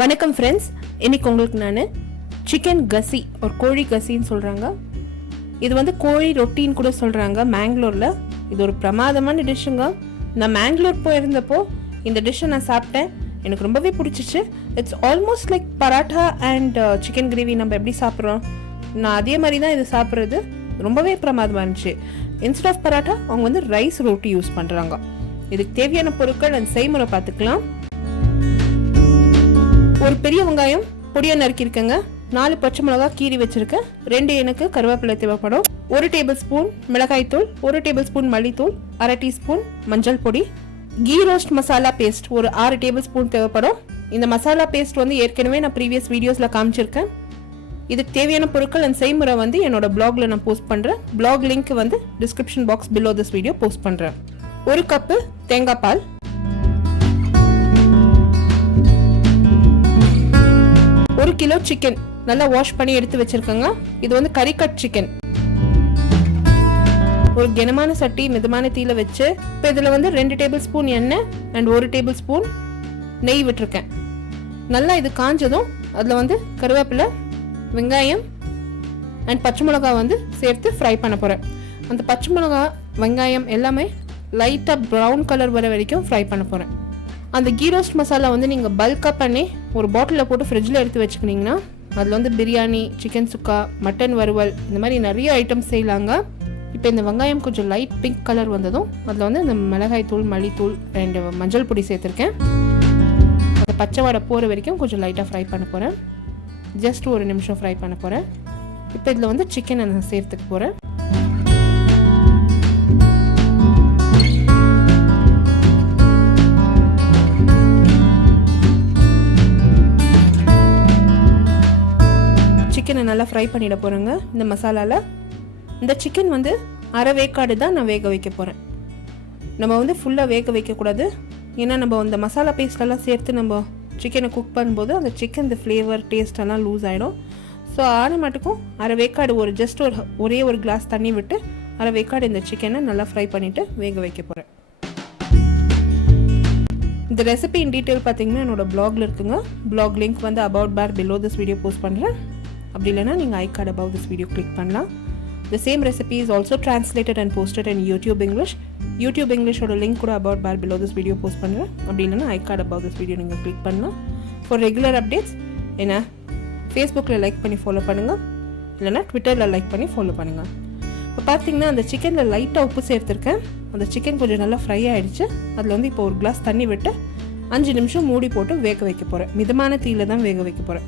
வணக்கம் ஃப்ரெண்ட்ஸ், இன்னைக்கு உங்களுக்கு நான் சிக்கன் கசி ஒரு கோழி கசின்னு சொல்கிறாங்க. இது வந்து கோழி ரொட்டின்னு கூட சொல்கிறாங்க மேங்களூரில். இது ஒரு பிரமாதமான டிஷ்ஷுங்க. நான் மேங்களூர் போயிருந்தப்போ இந்த டிஷ்ஷை நான் சாப்பிட்டேன். எனக்கு ரொம்பவே பிடிச்சிச்சு. It's almost like parotta and chicken gravy நம்ம எப்படி சாப்பிட்றோம், நான் அதே மாதிரி தான் இது சாப்பிட்றது. ரொம்பவே பிரமாதமாக இருந்துச்சு. இன்ஸ்டெட் ஆஃப் பராட்டா அவங்க வந்து ரைஸ் ரொட்டி யூஸ் பண்ணுறாங்க. இதுக்கு தேவையான பொருட்கள் அந்த செய்முறை பார்த்துக்கலாம். ஒரு பெரிய வெங்காயம் பொடியாக நறுக்கியிருக்கேங்க. 4 பச்சை மிளகா கீறி வச்சிருக்கேன். 2 எனக்கு கருவேப்பிலை தேவைப்படும். 1 டேபிள் ஸ்பூன் மிளகாய்த்தூள், 1 டேபிள் ஸ்பூன் மல்லித்தூள், 1/2 டீஸ்பூன் மஞ்சள் பொடி, கீ ரோஸ்ட் மசாலா பேஸ்ட் ஒரு 6 டேபிள் ஸ்பூன் தேவைப்படும். இந்த மசாலா பேஸ்ட் வந்து ஏற்கனவே நான் ப்ரீவியஸ் வீடியோஸில் காமிச்சிருக்கேன். இதுக்கு தேவையான பொருட்கள் அந்த செய்முறை வந்து என்னோட பிளாக்ல நான் போஸ்ட் பண்ணுறேன். பிளாக் லிங்க் வந்து description box below this video post பண்ணுறேன். 1 கப்பு தேங்காய் பால், 1 கிலோ சிக்கன் நல்லா வாஷ் பண்ணி எடுத்து வச்சிருக்கேங்க. இது வந்து கறி கட் சிக்கன். ஒரு கனமான சட்டி மிதமான தீயில வச்சு இப்போ இதில் வந்து 2 டேபிள் ஸ்பூன் எண்ணெய் அண்ட் 1 டேபிள் ஸ்பூன் நெய் விட்டுருக்கேன். நல்லா இது காஞ்சதும் அதில் வந்து கருவேப்பிலை, வெங்காயம் அண்ட் பச்சை மிளகா வந்து சேர்த்து ஃப்ரை பண்ண போகிறேன். அந்த பச்சை மிளகா வெங்காயம் எல்லாமே லைட்டாக ப்ரௌன் கலர் வர வரைக்கும் ஃப்ரை பண்ண போகிறேன். அந்த கீ ரோஸ்ட் மசாலா வந்து நீங்கள் பல்காக பண்ணி ஒரு பாட்டிலில் போட்டு ஃப்ரிட்ஜில் எடுத்து வச்சுக்கிட்டிங்கன்னா அதில் வந்து பிரியாணி, சிக்கன் சுக்கா, மட்டன் வறுவல் இந்த மாதிரி நிறைய ஐட்டம்ஸ் செய்யலாங்க. இப்போ இந்த வெங்காயம் கொஞ்சம் லைட் பிங்க் கலர் வந்ததும் அதில் வந்து இந்த மிளகாய் தூள், மல்லித்தூள் அண்ட் மஞ்சள் பொடி சேர்த்துருக்கேன். அந்த பச்சை வடை போகிற வரைக்கும் கொஞ்சம் லைட்டாக ஃப்ரை பண்ண போகிறேன். ஜஸ்ட் 1 நிமிஷம் ஃப்ரை பண்ண போகிறேன். இப்போ இதில் வந்து சிக்கனை நான் சேர்த்துக்க போகிறேன். சிக்கனை நல்லா ஃப்ரை பண்ணிட போகிறேங்க இந்த மசாலாவில். இந்த சிக்கன் வந்து அரை வேக்காடு தான் நான் வேக வைக்க போகிறேன். நம்ம வந்து ஃபுல்லாக வேக வைக்கக்கூடாது. ஏன்னா நம்ம இந்த மசாலா பேஸ்டெல்லாம் சேர்த்து நம்ம சிக்கனை குக் பண்ணும்போது அந்த சிக்கன் இந்த ஃப்ளேவர் டேஸ்டெல்லாம் லூஸ் ஆகிடும். ஸோ ஆன மட்டுக்கும் அரை வேக்காடு ஒரே ஒரு கிளாஸ் தண்ணி விட்டு அரை வேக்காடு இந்த சிக்கனை நல்லா ஃப்ரை பண்ணிவிட்டு வேக வைக்க போகிறேன். இந்த ரெசிபி இன் டீட்டெயில் பார்த்தீங்கன்னா என்னோடய பிளாகில் இருக்குங்க. பிளாக் லிங்க் வந்து about bar below this video post பண்ணுறேன். அப்படி இல்லைனா நீங்கள் I card about this video click பண்ணலாம். The same recipe is also translated and posted in YouTube English. YouTube English ஓட லிங்க் கூட about bar below this video post பண்ணுறேன். அப்படி இல்லைனா ஐ கார்டு about this video நீங்கள் கிளிக் பண்ணலாம். For regular updates என்ன ஃபேஸ்புக்கில் லைக் பண்ணி ஃபாலோ பண்ணுங்கள், இல்லைனா ட்விட்டரில் லைக் பண்ணி ஃபாலோ பண்ணுங்கள். இப்போ பார்த்தீங்கன்னா அந்த சிக்கனில் லைட்டாக உப்பு சேர்த்துருக்கேன். அந்த சிக்கன் கொஞ்சம் நல்லா ஃப்ரை ஆகிடுச்சு. அதில் வந்து இப்போ ஒரு கிளாஸ் தண்ணி விட்டு 5 நிமிஷம் மூடி போட்டு வேக வைக்க போகிறேன். மிதமான தீயில தான் வேக வைக்க போகிறேன்.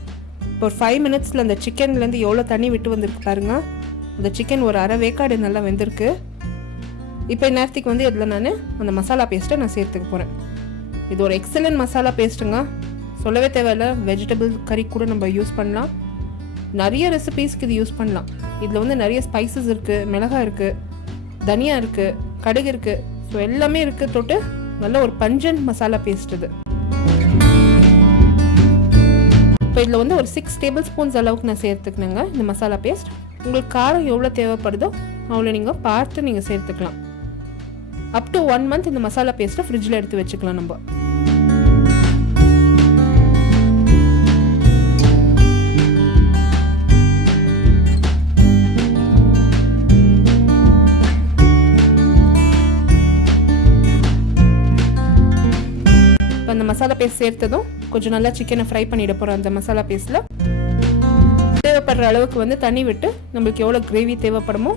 இப்போ ஒரு 5 மினிட்ஸில் அந்த சிக்கன்லேருந்து எவ்வளோ தண்ணி விட்டு வந்திருக்கு பாருங்க. அந்த சிக்கன் ஒரு அரை வேக்காடு நல்லா வெந்திருக்கு. இப்போ இந்நேரத்துக்கு வந்து இதில் நான் அந்த மசாலா பேஸ்ட்டை நான் சேர்த்துக்க போகிறேன். இது ஒரு எக்ஸலண்ட் மசாலா பேஸ்ட்டுங்க, சொல்லவே தேவையில்லை. வெஜிடபிள் கறி கூட நம்ம யூஸ் பண்ணலாம். நிறைய ரெசிபீஸ்க்கு இது யூஸ் பண்ணலாம். இதில் வந்து நிறைய ஸ்பைசஸ் இருக்குது, மிளகாய் இருக்குது, தனியா இருக்குது, கடுகு இருக்குது. ஸோ எல்லாமே இருக்குது. தொட்டு நல்ல ஒரு பஞ்சன்ட் மசாலா பேஸ்ட் இது. இப்போ இதில் வந்து ஒரு 6 டேபிள் ஸ்பூன்ஸ் அளவுக்கு நான் சேர்த்துக்கணுங்க இந்த மசாலா பேஸ்ட். உங்களுக்கு காரம் எவ்வளோ தேவைப்படுதோ அவ்வளோ நீங்கள் பார்த்து நீங்கள் சேர்த்துக்கலாம். அப் டு 1 மந்த் இந்த மசாலா பேஸ்ட்டை ஃப்ரிட்ஜில் எடுத்து வச்சுக்கலாம் நம்ம. இப்போ அந்த மசாலா பேஸ்ட் சேர்த்ததும் கொஞ்சம் நல்லா சிக்கனை ஃப்ரை பண்ணிட போகிறோம். அந்த மசாலா பேஸ்ட்டில் தேவைப்படுற அளவுக்கு வந்து தண்ணி விட்டு நம்மளுக்கு எவ்வளோ கிரேவி தேவைப்படுமோ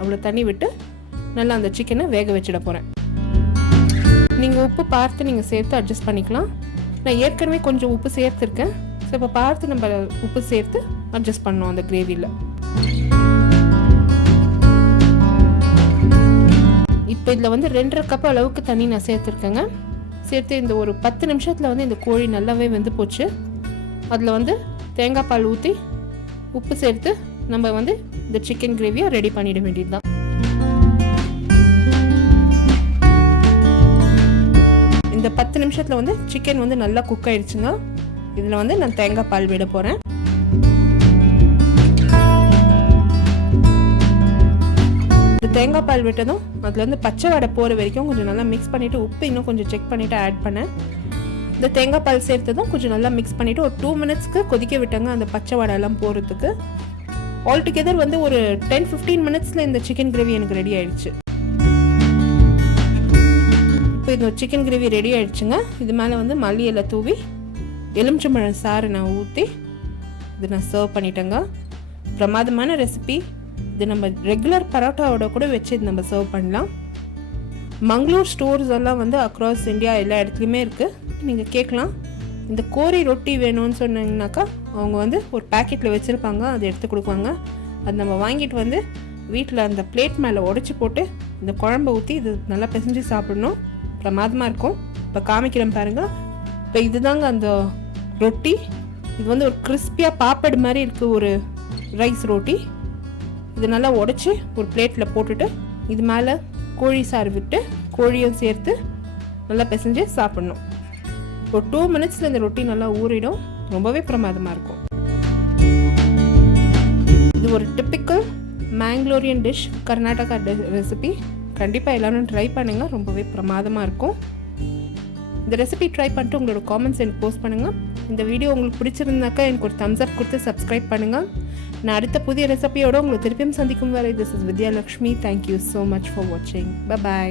அவ்வளோ தண்ணி விட்டு நல்லா அந்த சிக்கனை வேக வச்சிட போகிறேன். நீங்கள் உப்பு பார்த்து நீங்கள் சேர்த்து அட்ஜஸ்ட் பண்ணிக்கலாம். நான் ஏற்கனவே கொஞ்சம் உப்பு சேர்த்துருக்கேன். ஸோ இப்போ பார்த்து நம்ம உப்பு சேர்த்து அட்ஜஸ்ட் பண்ணோம் அந்த கிரேவியில். இப்போ இதில் வந்து 2.5 கப் அளவுக்கு தண்ணி நான் சேர்த்துருக்கேங்க. சேர்த்து இந்த ஒரு 10 நிமிஷத்தில் வந்து இந்த கோழி நல்லாவே வெந்து போச்சு. அதில் வந்து தேங்காய் பால் ஊற்றி உப்பு சேர்த்து நம்ம வந்து இந்த சிக்கன் கிரேவியை ரெடி பண்ணிட வேண்டியது தான். இந்த 10 நிமிஷத்தில் வந்து சிக்கன் வந்து நல்லா குக் ஆயிடுச்சுங்க. இதில் வந்து நான் தேங்காய் பால் விட போகிறேன். இந்த தேங்காய் பால் விட்டதும் அதில் வந்து பச்சை வடை போகிற வரைக்கும் கொஞ்சம் நல்லா மிக்ஸ் பண்ணிவிட்டு உப்பு இன்னும் கொஞ்சம் செக் பண்ணிவிட்டு ஆட் பண்ணேன். இந்த தேங்காய் பால் சேர்த்ததும் கொஞ்சம் நல்லா மிக்ஸ் பண்ணிவிட்டு ஒரு 2 மினிட்ஸ்க்கு கொதிக்க விட்டாங்க அந்த பச்சை வடையெல்லாம் போகிறதுக்கு. ஆல் டுகெதர் வந்து ஒரு 10-15 மினிட்ஸில் இந்த சிக்கன் கிரேவி எனக்கு ரெடி ஆயிடுச்சு. இப்போ இந்த சிக்கன் கிரேவி ரெடி ஆயிடுச்சுங்க. இது மேலே வந்து மல்லி இலை தூவி எலுமிச்சம்பழம் சாறு நான் ஊற்றி இது நான் சர்வ் பண்ணிட்டேங்க. பிரமாதமான ரெசிபி. இது நம்ம ரெகுலர் பரோட்டாவோட கூட வச்சு இது நம்ம சர்வ் பண்ணலாம். மங்களூர் ஸ்டோர்ஸ் எல்லாம் வந்து அக்ராஸ் இந்தியா எல்லா இடத்துலையுமே இருக்குது. நீங்கள் கேட்கலாம், இந்த கோரி ரொட்டி வேணும்னு சொன்னீங்கன்னாக்கா அவங்க வந்து ஒரு பேக்கெட்டில் வச்சுருப்பாங்க, அதை எடுத்து கொடுக்குவாங்க. அது நம்ம வாங்கிட்டு வந்து வீட்டில் அந்த பிளேட் மேலே உடச்சி போட்டு இந்த குழம்பை ஊற்றி இது நல்லா பிசைஞ்சு சாப்பிடணும். பிரமாதமாக இருக்கும். இப்போ காமிக்கிறேன் பாருங்கள். இப்போ இதுதாங்க அந்த ரொட்டி. இது வந்து ஒரு கிறிஸ்பியாக பாப்படு மாதிரி இருக்குது ஒரு ரைஸ் ரொட்டி. இது நல்லா உடச்சி ஒரு பிளேட்டில் போட்டுட்டு இது மேலே கோழி சாறு விட்டு கோழியும் சேர்த்து நல்லா பிசைஞ்சு சாப்பிட்ணும். ஒரு 2 மினிட்ஸில் இந்த ரொட்டி நல்லா ஊறிடும். ரொம்பவே பிரமாதமாக இருக்கும். இது ஒரு டிப்பிக்கல் மேங்களூரியன் டிஷ், கர்நாடகா ரெசிபி. கண்டிப்பாக எல்லோரும் ட்ரை பண்ணுங்கள். ரொம்பவே பிரமாதமாக இருக்கும். இந்த ரெசிபி ட்ரை பண்ணிட்டு உங்களோட காமெண்ட்ஸ் எனக்கு போஸ்ட் பண்ணுங்கள். இந்த வீடியோ உங்களுக்கு பிடிச்சிருந்தாக்கா எனக்கு ஒரு தம்ஸ் அப் கொடுத்து சப்ஸ்கிரைப் பண்ணுங்கள். நான் அடுத்த புதிய ரெசிபியோடு உங்களை திருப்பியும் சந்திக்கும் வரை this is Vidya Lakshmi. Thank you so much for வாட்சிங். பை.